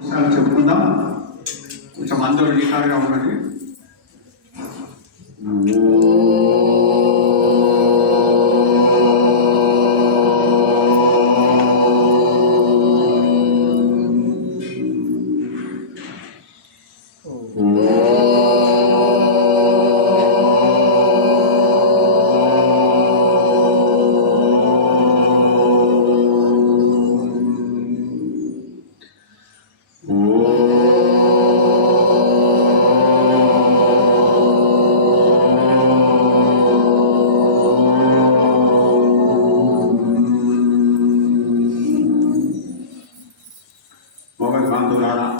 చెప్పుకుందాం. కొంచెం అందరూ నిఖారుగా ఉండండి.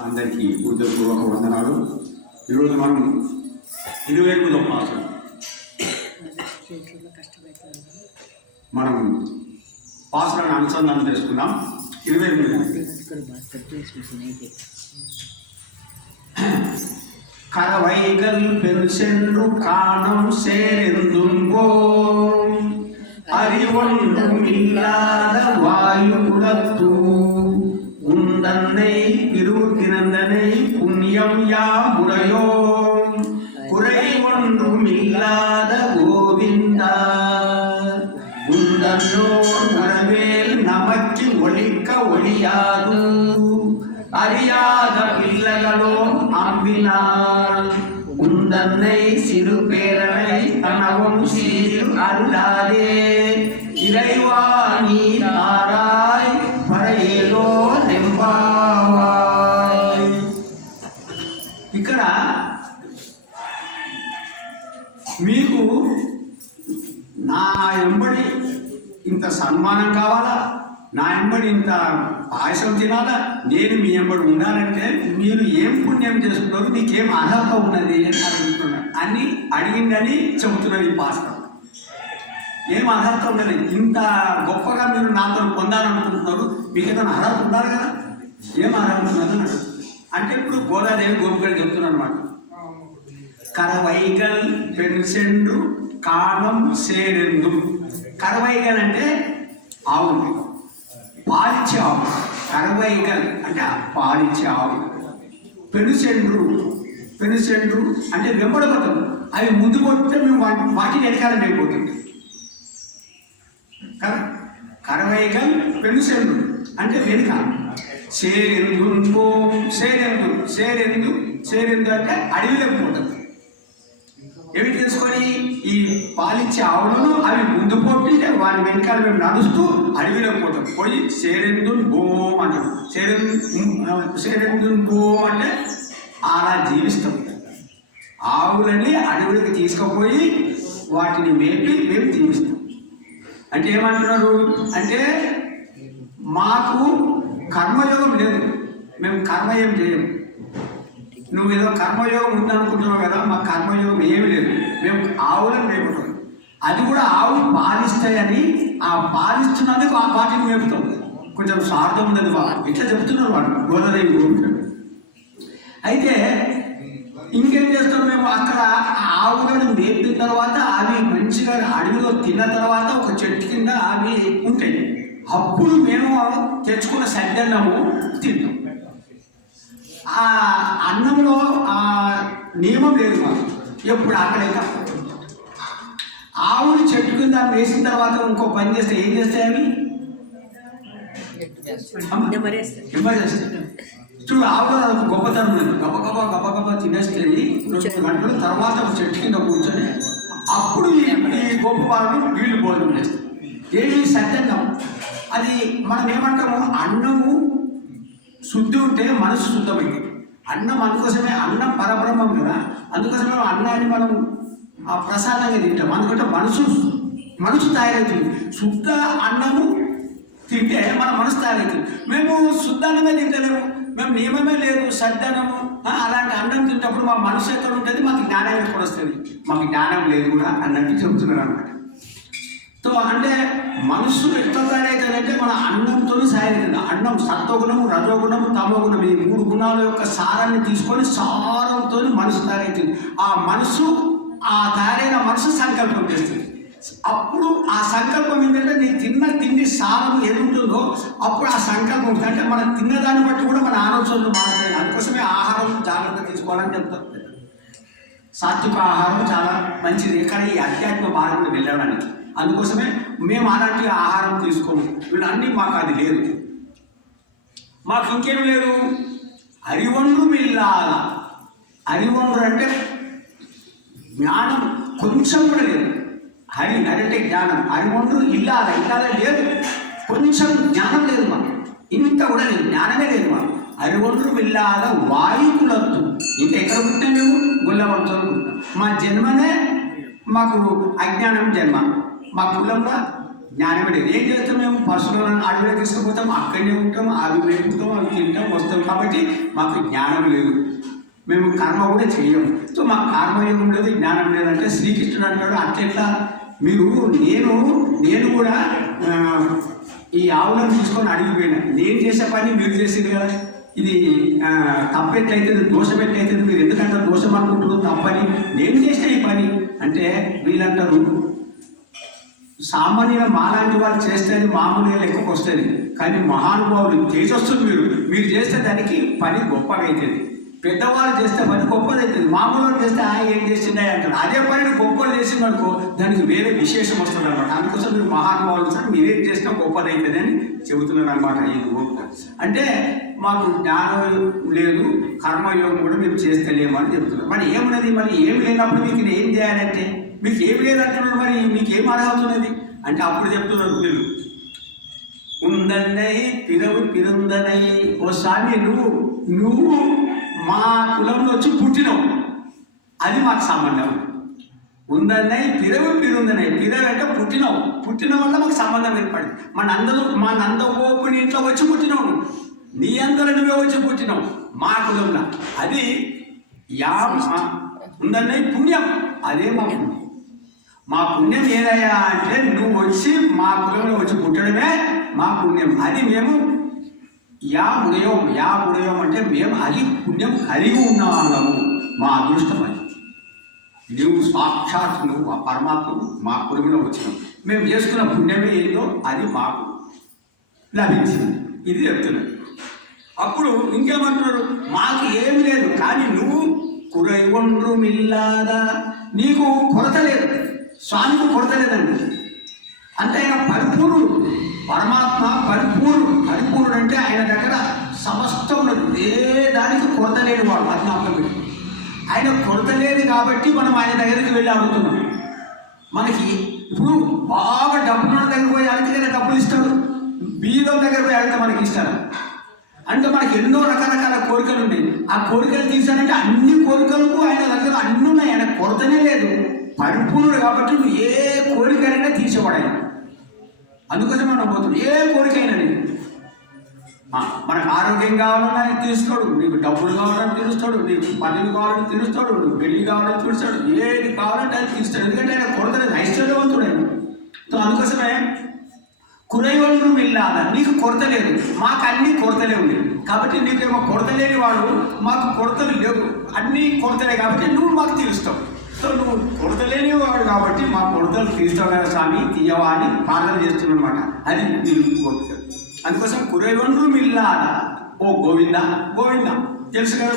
అందరికీ పూజపూర్వక వందనాలు. ఈరోజు మనం 28వ మాసం మనం పాసలను అనుసంధానం చేసుకున్నాం. 28 கரவைகள் பெரு சென்று காணும் சேரெந்துங்கோ அறிவொன்றும் இல்லாத வாயு குலத்தூ உந்தன்னை திருக்கிரந்தனை புண்ணியம் யாமுடையோ குறை ஒன்றும் இல்லாத கோவிந்தா உந்தன்னோர் உறவேல் நமக்கு ஒழிக்க ஒழியாது அறியாத பிள்ளைகளோ அம்பினால் உந்தன்னை சிறு பேரனை கனவும் சீர் அருளாதே இறைவா நீ தாராய் பரையேலோ నెంబావాయ్. ఇక్కడ మీకు నా ఎంబడి ఇంత సన్మానం కావాలా, నా ఎంబడి ఇంత పాయసం తినాలా, నేను మీ ఎంబడి ఉండాలంటే మీరు ఏం పుణ్యం చేసుకున్నారు, నీకేం అర్హత ఉన్నది అని అడుగుతున్నాను అని అడిగిందని చెబుతున్నది ఈ పాస్టర్. ఏం అర్హత ఉన్నది? ఇంత గొప్పగా మీరు నాతో పొందాలనుకుంటున్నారు, మీకు ఏదైనా అర్హత ఉండాలి కదా. ఏం అర్హత ఉన్నది అంటే ఇప్పుడు గోదాదేవి గోపికలు చెప్తున్నారు అన్నమాట. కరవైగల్ పెన్సెండు కాణం సేరెందు. కరవైగల్ అంటే ఆవు, పాలిచ్చే ఆవు. కరవైగల్ అంటే పాలిచ్చే ఆవు. పెనుసెండ్రు అంటే వెంబడబోతాం. అవి ముందు కొట్టితే మేము వాటిని వెనకాల అయిపోతుంది. కరవైగల్ పెనుసెండు అంటే వెనుక. సేరెందు అంటే అడవిలోకి పోతుంది. ఏమి తెలుసుకొని ఈ పాలిచ్చే ఆవులను అవి ముందు పొట్టింటే వాటి వెనకాల మేము నడుస్తూ అడవిలోకి పోతాం. పోయి సేరెందు బోమ్ అంటాం. సేరెందు బోమ్ అంటే అలా జీవిస్తాం. ఆవులని అడవులకు తీసుకుపోయి వాటిని మేపి మేము జీవిస్తాం. అంటే ఏమంటున్నారు అంటే మాకు కర్మయోగం లేదు, మేము కర్మ ఏం చేయము. నువ్వు ఏదో కర్మయోగం ఉందనుకుంటున్నావు కదా, మా కర్మయోగం ఏమి లేదు. మేము ఆవులను మేపుతాం. అది కూడా ఆవులు పాలిస్తాయని ఆ పాలిస్తున్నందుకు ఆ వాటిని మేపుతాం. కొంచెం స్వార్థం ఉన్నది ఇట్లా చెప్తున్నారు వాళ్ళు గోదాదేవి గోపికలు. అయితే ఇంకేం చేస్తాం మేము అక్కడ ఆవులను మేపిన తర్వాత అవి మంచిగా అడవిలో తిన్న తర్వాత ఒక చెట్టు కింద అవి ఉంటాయి. అప్పుడు మేము తెచ్చుకున్న సద్దన్నము తింటాం. ఆ అన్నంలో ఆ నియమం లేదు మాకు. ఎప్పుడు ఆకలేక ఆవులు చెట్టు కింద వేసిన తర్వాత ఇంకో పని చేస్తే ఏం చేస్తాయి అవి? చూడు, ఆవులో ఒక గొప్పతనం లేదు. గబగబా తినేస్తే 2 గంటల తర్వాత ఒక చెట్టు కింద కూర్చొని అప్పుడు ఈ గొప్ప వాళ్ళు వీళ్ళు భోజనం చేస్తారు. ఏమి సత్యంగం అది మనం ఏమంటాము, అన్నము శుద్ధి ఉంటే మనసు శుద్ధమైంది. అన్నం అందుకోసమే, అన్నం పరబ్రహ్మం కదా, అందుకోసమే అన్నాన్ని మనం ప్రసాదంగా తింటాం. అందుకంటే మనసు తయారవుతుంది. శుద్ధ అన్నము తింటే మన మనసు తయారవుతుంది. మేము శుద్ధ అన్నమే తింటలేము, మేము నియమమే లేదు సద్దనము. అలాంటి అన్నం తింటప్పుడు మా మనసు ఎక్కడ ఉంటుంది, మాకు జ్ఞానం ఎక్కడ వస్తుంది? మాకు జ్ఞానం లేదు కూడా అన్నట్టు చెబుతున్నారు అన్నమాట. సో అంటే మనస్సు ఎట్లా తయారవుతుందంటే మన అన్నంతో తయారవుతుంది. అన్నం సత్వగుణము, రజోగుణము, తమోగుణం ఈ 3 గుణాల యొక్క సారాన్ని తీసుకొని సారంతో మనసు తయారవుతుంది. ఆ మనసు, ఆ తయారైన మనసు సంకల్పం చేస్తుంది. అప్పుడు ఆ సంకల్పం ఏంటంటే నీ తిన్న తిండి సారం ఏది ఉంటుందో అప్పుడు ఆ సంకల్పం ఉంటుంది. అంటే మనం తిన్నదాన్ని బట్టి కూడా మన ఆలోచనలు మారుతాయి. అందుకోసమే ఆహారం జాగ్రత్త తీసుకోవాలని చెప్తారు. సాత్విక ఆహారం చాలా మంచిది కానీ ఈ అధ్యాత్మ మార్గంలో వెళ్ళడానికి. అందుకోసమే మేము అలాంటి ఆహారం తీసుకోము. వీళ్ళన్నీ మాకు అది లేదు. మాకు ఇంకేం లేదు, అరివొండ్రు మిల్లాల. అరివొండ్రు అంటే జ్ఞానం కొంచెం కూడా లేదు. హరి అంటే జ్ఞానం. అరివొండ్రు ఇల్లాల లేదు, కొంచెం జ్ఞానం లేదు మాకు. ఇంత కూడా లేదు, జ్ఞానమే లేదు మాకు. అరివొండ్రు మిల్లాల వాయుకులత్తు. ఇంకా ఎక్కడ పుట్టినా మేము గుల్లవంతులు పుట్టినాం. మా జన్మనే మాకు అజ్ఞానం జన్మ. మా కులంలో జ్ఞానమే లేదు. ఏం చేస్తాం మేము? పశువులను అడవిలో తీసుకుపోతాం, అక్కడనే ఉంటాం, అవి మేపుతాం, అవి తింటాం, వస్తాం. కాబట్టి మాకు జ్ఞానం లేదు. మేము కర్మ కూడా చేయము. సో మాకు కర్మయోగం లేదు, జ్ఞానం లేదంటే శ్రీకృష్ణుడు అంటాడు అట్లెట్లా మీరు నేను కూడా ఈ ఆవులను తీసుకొని అడిగిపోయినా. నేను చేసే పని మీరు చేసేది కదా, ఇది తప్పెట్లయితుంది, దోషం ఎట్లయితుంది, మీరు ఎందుకంటే దోషం అనుకుంటున్నారు తప్పని. నేను చేసిన ఈ పని అంటే వీళ్ళంటారు సామాన్యుల మాలాంటి వాళ్ళు చేస్తేనే మామూలుగా లెక్కకు వస్తుంది. కానీ మహానుభావులు తేజస్సులు మీరు చేస్తే దానికి పని గొప్పగా అవుతుంది. పెద్దవాళ్ళు చేస్తే పని గొప్పది అవుతుంది. మామూలు చేస్తే ఏం చేసిండే అంటారు. అదే పనిని గొప్పలు చేసిందనుకో దానికి వేరే విశేషం వస్తుంది అనమాట. అందుకోసం మీరు మహానుభావులు సార్ మీరేం చేసినా గొప్పది అవుతుంది అని చెబుతున్నారు అనమాట. ఇది అంటే మాకు జ్ఞానం లేదు, కర్మయోగం కూడా మీరు చేస్తలేము అని చెప్తున్నారు. మరి ఏమున్నది? మరి ఏం లేనప్పుడు మీకు ఏం చేయాలంటే మీకు ఏమి లేదంటున్నారు, మరి మీకు ఏం అర్హతున్నది అంటే అప్పుడు చెప్తున్నారు వీళ్ళు ఉందన్నై పిరవు పిరుందనై. ఓ స్వామి నువ్వు మా కులంలో వచ్చి పుట్టినావు, అది మాకు సంబంధం. ఉందన్నై పిరవు పిరుందనై. పిరవు అంటే పుట్టిన వల్ల మాకు సంబంధం ఏర్పడింది. మా నందగోపుని ఇంట్లో వచ్చి పుట్టినావు, నీ అందరూ నువ్వే వచ్చి పుట్టినావు మా కులంలో. అది ఉందన్నై పుణ్యం, అదే మా పుణ్యం. మా పుణ్యం ఏదయ్యా అంటే నువ్వు వచ్చి మా కులంలో వచ్చి పుట్టడమే మా పుణ్యం. అది మేము యా ఉదయం అంటే మేము అది పుణ్యం కలిగి ఉన్నాము, మా అదృష్టం అది. నువ్వు సాక్షాత్ నువ్వు ఆ పరమాత్మ మా కులంలో వచ్చినావు, మేము చేసుకున్న పుణ్యమే ఏదో అది మాకు లభించింది. ఇది చెప్తున్నాడు. అప్పుడు ఇంకేమంటున్నారు? మాకు ఏమి లేదు కానీ నువ్వు కురైవొండ్రు మిల్లాదా, నీకు కొరత లేదు, స్వామికి కొరత లేదండి. అంటే ఆయన పరిపూర్ణుడు, పరమాత్మ పరిపూర్ణుడు అంటే ఆయన దగ్గర సమస్తం ఏ దానికి కొరత లేని వాడు. అది నమ్మకం. ఆయన కొరత లేదు కాబట్టి మనం ఆయన దగ్గరికి వెళ్ళి అడుగుతున్నాం. మనకి ఇప్పుడు బాగా డబ్బున్న దగ్గర పోయి అడిగితే డబ్బులు ఇస్తాడు, బీదం దగ్గర పోయి అడిగితే మనకి ఇస్తాడు. అంటే మనకి ఎన్నో రకరకాల కోరికలు ఉన్నాయి. ఆ కోరికలు తీర్చాలంటే అన్ని కోరికలకు ఆయన దగ్గర అన్నీ ఉన్నాయి. ఆయన కొరతనే లేదు, పరిపూర్ణుడు కాబట్టి నువ్వు ఏ కోరికైనా తీర్చబడాయి. అందుకోసం మనం పోతుంది ఏ కోరికైనా. మనకు ఆరోగ్యం కావాలన్నా తీరుస్తాడు, నీకు డబ్బులు కావాలని తీరుస్తాడు, నీకు పదవి కావాలని తీరుస్తాడు, నీకు పెళ్లి కావాలని తీరుస్తాడు, ఏది కావాలంటే అది తీరుస్తాడు. ఎందుకంటే ఆయన కొరత లేదు, ఐశ్వర్యవంతుడు ఆయన. సో అందుకోసమే కురైవొండ్రు మిల్లాల, నీకు కొరత లేదు, మాకు అన్నీ కొరతలే ఉంది. కాబట్టి నీకేమో కొరత లేని వాడు, మాకు కొరతలు లేవు, అన్నీ కొరతలే కాబట్టి నువ్వు మాకు తీరుస్తావు. సో నువ్వు కొరత లేని వాడు కాబట్టి మా కొరతలు తీరుస్తావు కదా స్వామి, తీయవా అని ప్రార్థన చేస్తున్నమాట. అది కోరుతాడు. అందుకోసం కురైవొండ్రు మిల్లాల. ఓ గోవింద తెలుసు కదా,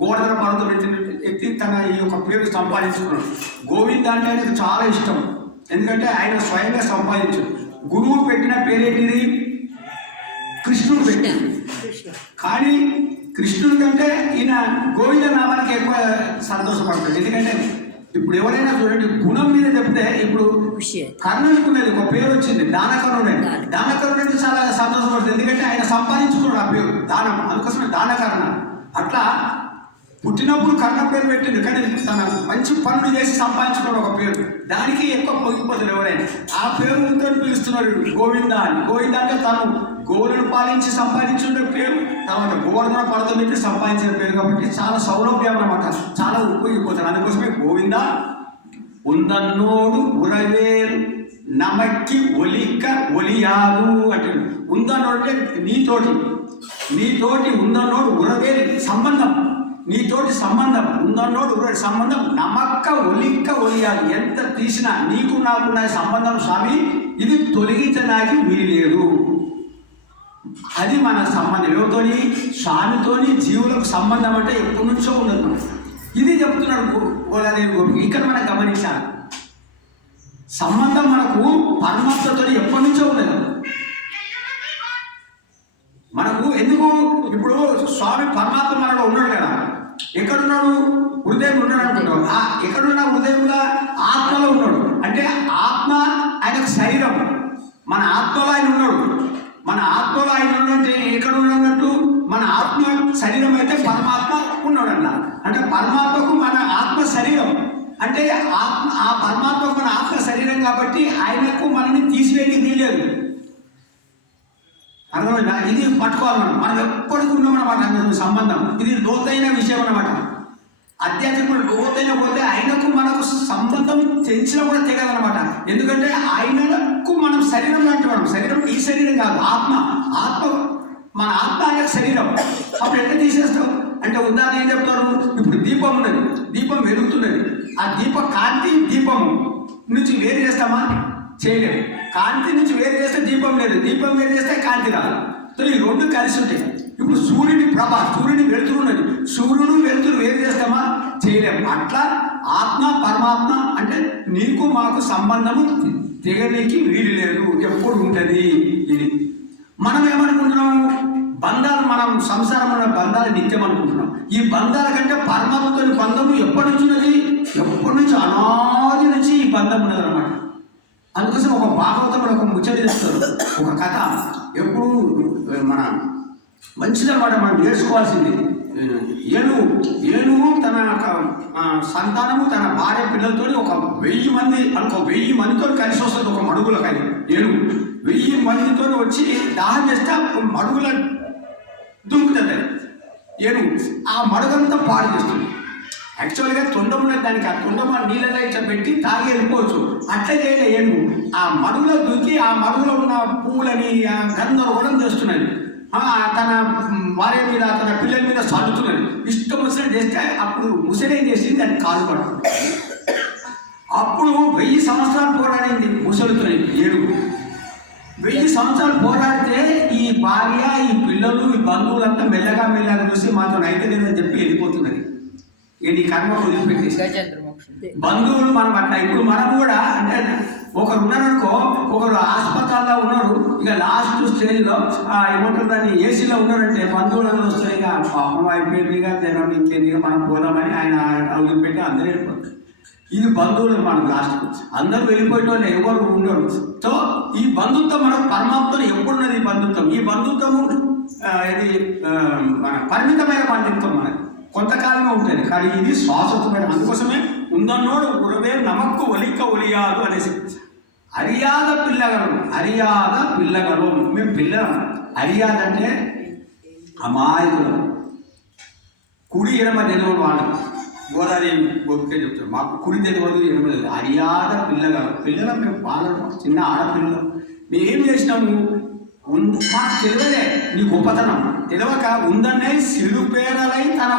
గోవర్ధన పర్వతం ఎత్తి తన ఈ యొక్క పేరు సంపాదించుకున్నాడు. గోవింద అంటే ఆయనకు చాలా ఇష్టం, ఎందుకంటే ఆయన స్వయంగా సంపాదించు. గురువు పెట్టిన పేరేంటిది? కృష్ణుడు పెట్టాడు. కానీ కృష్ణుడి కంటే ఈయన గోవింద నామానికి ఎక్కువ సంతోషపడతాడు. ఎందుకంటే ఇప్పుడు ఎవరైనా చూడండి, గుణం మీద చెప్తే ఇప్పుడు కర్ణునికి ఉన్నది ఒక పేరు వచ్చింది, దానకర్ణుడు చాలా సంతోషపడుతుంది. ఎందుకంటే ఆయన సంపాదించుకున్నాడు ఆ పేరు దానం, అందుకోసమే దానకర్ణ. అట్లా పుట్టినప్పుడు కర్ణ పేరు పెట్టింది, కానీ తన మంచి పనులు చేసి సంపాదించుకున్నాడు ఒక పేరు, దానికి ఎక్కువ పొగిపోతుంది ఎవరైనా. ఆ పేరుతో పిలుస్తున్నారు గోవింద అని. గోవింద అంటే తను గోవులను పాలించి సంపాదించిన పేరు, తర్వాత గోవర్ధన పర్వతం పెట్టి సంపాదించిన పేరు. కాబట్టి చాలా సౌలభ్యం అన్నమాట, చాలా ఉపయోగిపోతారు. అందుకోసమే గోవింద. ఉందన్నోడు ఉరవేరు నమక్కి ఒలిక ఒలియాదు అంటే ఉందన్నోడు అంటే నీతోటి ఉందన్నోడు ఉరవేరు సంబంధం. నీతోటి సంబంధం ఉందన్నోడు సంబంధం నమ్మక్క ఒలిక్క ఒలియాలి. ఎంత తీసినా నీకు నాకున్న సంబంధం స్వామి ఇది తొలగించడానికి వీలేదు. అది మన సంబంధం. ఎవరితోని? స్వామితోని. జీవులకు సంబంధం అంటే ఎప్పటి నుంచో ఉండదు. ఇది చెప్తున్నాడు గోదాదేవి గోపి. ఇక్కడ మనం గమనించాలి, సంబంధం మనకు పరమాత్మతో ఎప్పటి నుంచో ఉండదు మనకు. ఎందుకు? ఇప్పుడు స్వామి పరమాత్మ మనలో ఉన్నాడు కదా. ఎక్కడున్నాడు? హృదయం ఉన్నాడు అనుకుంటాడు. ఎక్కడున్నా? హృదయంలో ఆత్మలో ఉన్నాడు. అంటే ఆత్మ ఆయనకు శరీరం. మన ఆత్మలో ఆయన ఉన్నాడు. మన ఆత్మలో ఆయన ఉన్నట్టు ఎక్కడ ఉన్నట్టు? మన ఆత్మ శరీరం అయితే పరమాత్మ ఉన్నాడు అన్న. అంటే పరమాత్మకు మన ఆత్మ శరీరం. అంటే ఆత్మ ఆ పరమాత్మకు మన ఆత్మ శరీరం కాబట్టి ఆయనకు మనల్ని తీసివేయడానికి వీల్లేదు. అర్థమైందా? ఇది పట్టుకోవాలి మనం. మనం ఎప్పటికీ ఉన్నామన్నమాట సంబంధం. ఇది లోతైన విషయం అన్నమాట. ఆధ్యాత్మిక లోతైన పోతే ఆయనకు మనకు సంబంధం తెంచిన కూడా తెగదనమాట. ఎందుకంటే ఆయనకు మనం శరీరం లాంటి మనం. శరీరం ఈ శరీరం కాదు, ఆత్మ. ఆత్మ మన ఆత్మ ఆయనకు శరీరం. అప్పుడు ఎట్లా తీసేస్తాం అంటే ఉదాహరణ ఏం చెప్తారు? ఇప్పుడు దీపం ఉన్నది, దీపం వెలుగుతున్నది. ఆ దీప కాంతి దీపము నుంచి వేరు చేస్తామా? చేయలేము. కాంతి నుంచి వేరు చేస్తే దీపం లేదు, దీపం వేరు చేస్తే కాంతి రాదు. సో ఈ రెండు కలిసి ఉంటాయి. ఇప్పుడు సూర్యుని ప్రభ, సూర్యుని వెలుతురు ఉన్నది, సూర్యుడు వెలుతురు వేరు చేస్తామా? చేయలేము. అట్లా ఆత్మ పరమాత్మ అంటే నీకు మాకు సంబంధము తెగనీకి వీలు లేదు, ఎప్పుడు ఉంటుంది. ఇది మనం ఏమనుకుంటున్నాము? బంధాలు, మనం సంసారం ఉన్న బంధాలు నిత్యం అనుకుంటున్నాం. ఈ బంధాల కంటే పరమాత్మతో బంధము ఎప్పటి నుంచి ఉన్నది? ఎప్పటి నుంచి? అనాది నుంచి ఈ బంధం ఉన్నది అనమాట. అందుకోసం ఒక భాగవతంలో ఒక ముచ్చట చేస్తారు, ఒక కథ. ఎప్పుడు మన మంచిదన్నమాట, మనం నేర్చుకోవాల్సింది. ఏనుగు తన సంతానము, తన భార్య పిల్లలతో ఒక 1000 మంది అనుకో, 1000 మందితో కలిసి వస్తుంది ఒక మడుగుల. కానీ ఏనుగు 1000 మందితో వచ్చి దాహం చేస్తే మడుగుల దుంకుతుంది ఏనుగు. ఆ మడుగంతా పాడు చేస్తుంది. యాక్చువల్గా తొండం ఉన్నది, దానికి ఆ తొండం నీళ్ళలో ఇట్లా పెట్టి తాగి వెళ్ళిపోవచ్చు. అట్లా చేయలే ఏనుగు. ఆ మడుగులో దూకి ఆ మడుగులో ఉన్న పువ్వులని గందరగోళం చేస్తున్నది. తన భార్య మీద, తన పిల్లల మీద చల్లుతున్నది. ఇష్టం వచ్చినట్టు చేస్తే అప్పుడు ముసలేం చేసింది, దాన్ని కాలు పడుతుంది. అప్పుడు 1000 సంవత్సరాలు పోరాడింది ముసలుతున్నది ఏనుగు. 1000 సంవత్సరాలు పోరాడితే ఈ భార్య, ఈ పిల్లలు, ఈ బంధువులంతా మెల్లగా మెల్లగా చూసి మాతో అయితే లేదని చెప్పి వెళ్ళిపోతున్నది. నీ కర్మ వదిలిపెట్టేసి బంధువులు మనం అట్లా. ఇప్పుడు మనం కూడా అంటే ఒకరు ఉన్నారనుకో, ఒకరు హాస్పిటల్లో ఉన్నారు, ఇక లాస్ట్ స్టేజ్లో ఏమంటారు దాన్ని ఏసీలో ఉన్నారంటే బంధువులందరూ వస్తారు. ఇక పాపం అయిపోయింది, ఇక జనం ఇంకేంది, మనం పోదామని ఆయన వదిలిపెట్టి అందరూ వెళ్ళిపోతారు. ఇది బంధువులు మనకు లాస్ట్. అందరూ వెళ్ళిపోయేటోళ్ళు ఎవరు ఉండరు. సో ఈ బంధుత్వం మనకు పరమాత్మతో ఎప్పుడున్నది ఈ బంధుత్వం. ఈ బంధుత్వము ఇది మన పరిమితమైన బంధుత్వం. మనకి కొంతకాలమే ఉంటుంది, కానీ ఇది శాశ్వతమైన. అందుకోసమే ఉందన్నోడు గురవే నమక్కు ఒలిక్క ఒలియాదు అనేసి. అరియాద పిల్లగలం, అరియాద పిల్లగలం. మేము పిల్లలం. అరియాద అంటే అమాయకులం, కుడి ఎడమ తెలియని వాళ్ళు. గోదావరి గోపికే చెప్తారు, మాకు కుడి తెలియదు ఎడమ తెలియదు. అరియాద పిల్లగలం. పిల్లలం మేము, బాలలు, చిన్న ఆడపిల్లలు. మేమేం చేసినాము? మాకు తెలియలే నీ గొప్పతనం. తెలియక ఉందనే సిరు పేరలై తన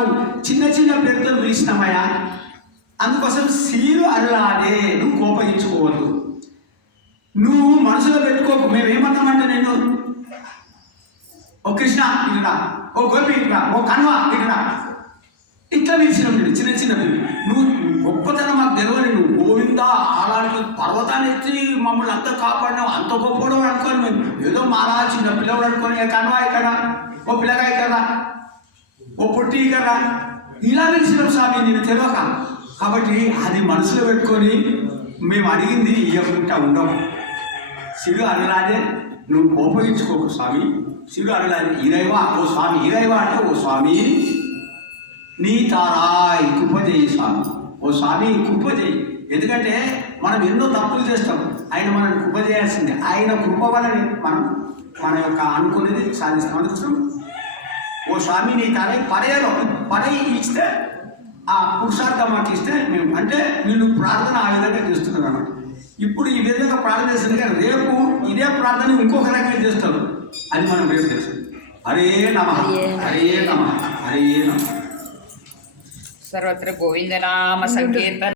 చిన్న చిన్న పేరుతో పిలిచినామయ్యా. అందుకోసం సీరు అల్లాడే. నువ్వు కోపగించుకోవద్దు, నువ్వు మనసులో పెట్టుకోకు. మేమేమన్నామంటే నేను ఓ కృష్ణ ఇక్కడ, ఓ గోపి ఇక్కడ, ఓ కన్వ ఇక్కడ, ఇట్లా పిలిచినాం. నేను చిన్న చిన్న పిల్లలు. నువ్వు గొప్పతనం మాకు తెలియదు. నువ్వు గోవిందా అలాంటి పర్వతాన్ని ఎత్తి మమ్మల్ని అంతా కాపాడినావు, అంత గొప్పడు అనుకోని మేము ఏదో మారా చిన్న పిల్లవాడు అనుకోని కన్వా ఇక్కడ, ఓ పిల్లగా ఇక్కడ, ఓ పొట్టి ఇక్కడ, ఇలా పిలిచినాం స్వామి నేను తెలియక. కాబట్టి అది మనసులో పెట్టుకొని మేము అడిగింది ఇవ్వకుండా ఉండవు. సిరు అరలాదే, నువ్వు కోపగించుకోకు స్వామి. సిరు అరలాదే ఇరైవా, ఓ స్వామి ఇరైవా అంటే ఓ స్వామి నీ తారాయి కృప చేయి స్వామి. ఓ స్వామి కృప చేయి. ఎందుకంటే మనం ఎన్నో తప్పులు చేస్తాం, ఆయన మనల్ని కృప చేయాల్సిందే. ఆయన కృప వలని మనం మన యొక్క అనుకునేది సాధిస్తాం. అందుకోసం ఓ స్వామి నీ తారాయి పడయలో పడయి ఇస్తే ఆ పురుషార్థం మాకు ఇస్తే మేము అంటే వీళ్ళు ప్రార్థన ఆ విధంగా చేస్తున్నారు అన్నమాట. ఇప్పుడు ఈ విధంగా ప్రార్థన చేస్తుంది, కానీ రేపు ఇదే ప్రార్థన ఇంకొక రకంగా చేస్తారు. అది మనం రేపు తెలుస్తుంది. హరే నమః, హరే నమః, హరే నమః. సర్వత్ర గోవిందనామ సంకీర్తన.